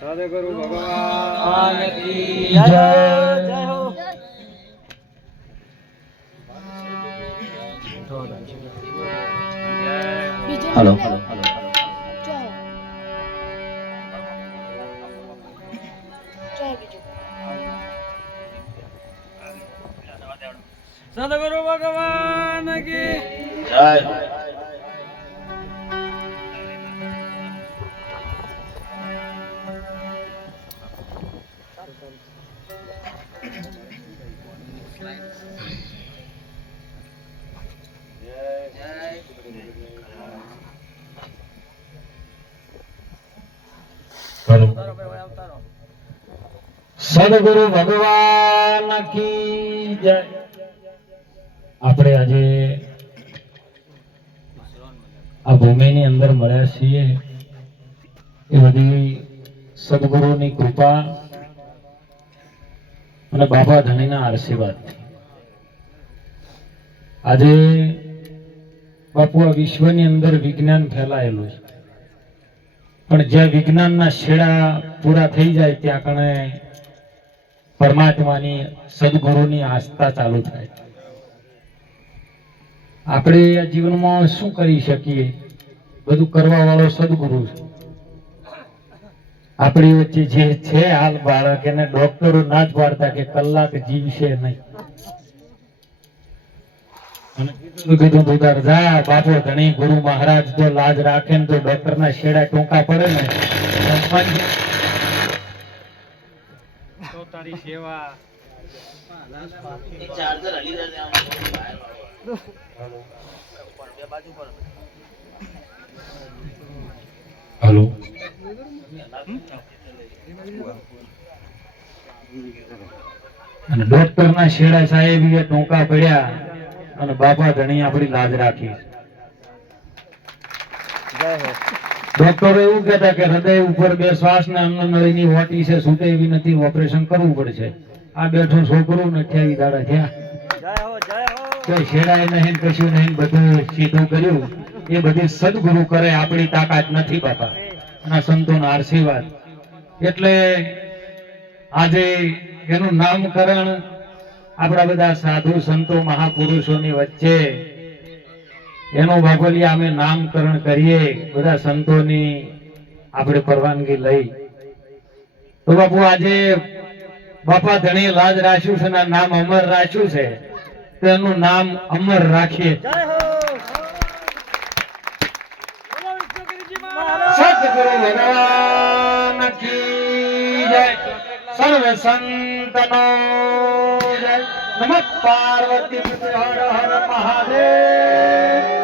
સદગુરુ ભગવાન કી જય જય. જય હો. हेलो સદગુરુ ભગવાન કી जय સદગુરુ ભગવાન કી જય. આપણે આજે આ ભૂમિની અંદર મળ્યા છીએ એ બધી સદગુરુની કૃપા અને બાબા ધણીના આશીર્વાદ. આજે બાપુ આ વિશ્વની અંદર વિજ્ઞાન ફેલાયેલું છે, પણ જ્યાં વિજ્ઞાનના છેડા પૂરા થઈ જાય ત્યાં કણે પરમાત્માની સદગુરુની આસ્થા ચાલુ થાય. આપણે આ જીવનમાં શું કરી શકીએ? બધું કરવા વાળો સદગુરુ છે. આપણી વચ્ચે જે છે હાલ બાળક, એને ડોક્ટરો ના જ પાડતા કે કલાક જીવશે નહીં. અને કીધું તું તાર જા બાપો ધણી ગુરુ મહારાજ જો લાજ રાખે ને તો ડોક્ટર ના છેડા ટૂંકા પડે ને તો તારી સેવા. હલો અને ડોક્ટર ના છેડા સાહેબ એ ટૂંકા પડ્યા અને બાપા ધણી આપણી લાજ રાખી. જય હો. ડોક્ટરો એવું કહેતા કે હૃદય ઉપર બે શ્વાસ ને અન્નનળીની હોટી છે, છૂટે એવી નથી, ઓપરેશન કરવું પડશે. આ બેઠું છોકરું ને 28 દાડા થયા, જય હો. જય હો. કોઈ છેડાય નહીં, કશું નહીં, બધું સીધું કર્યું. એ બધી સદગુરુ કરે, આપણી તાકાત નથી બાપા. અને સંતોના આશીર્વાદ. એટલે આજે એનું નામકરણ આપણા બધા સાધુ સંતો મહાપુરુષોની વચ્ચે એનું બાબલિયા અમે નામકરણ કરીએ, બધા સંતોની આપણે પરવાનગી લઈ. તો બાપુ આજે બાપા ધણી લાજ રાખ્યું છે ને નામ અમર રાખ્યું છે, તો એનું નામ અમર રાખીએ. જય હો. બોલો વિષ્ણુગીરીજી મહારાજ. સદગુરુ ભગવાન કી જય. સર્વ સંતનો જય. નમઃ પાર્વતી હર હર મહાદેવ.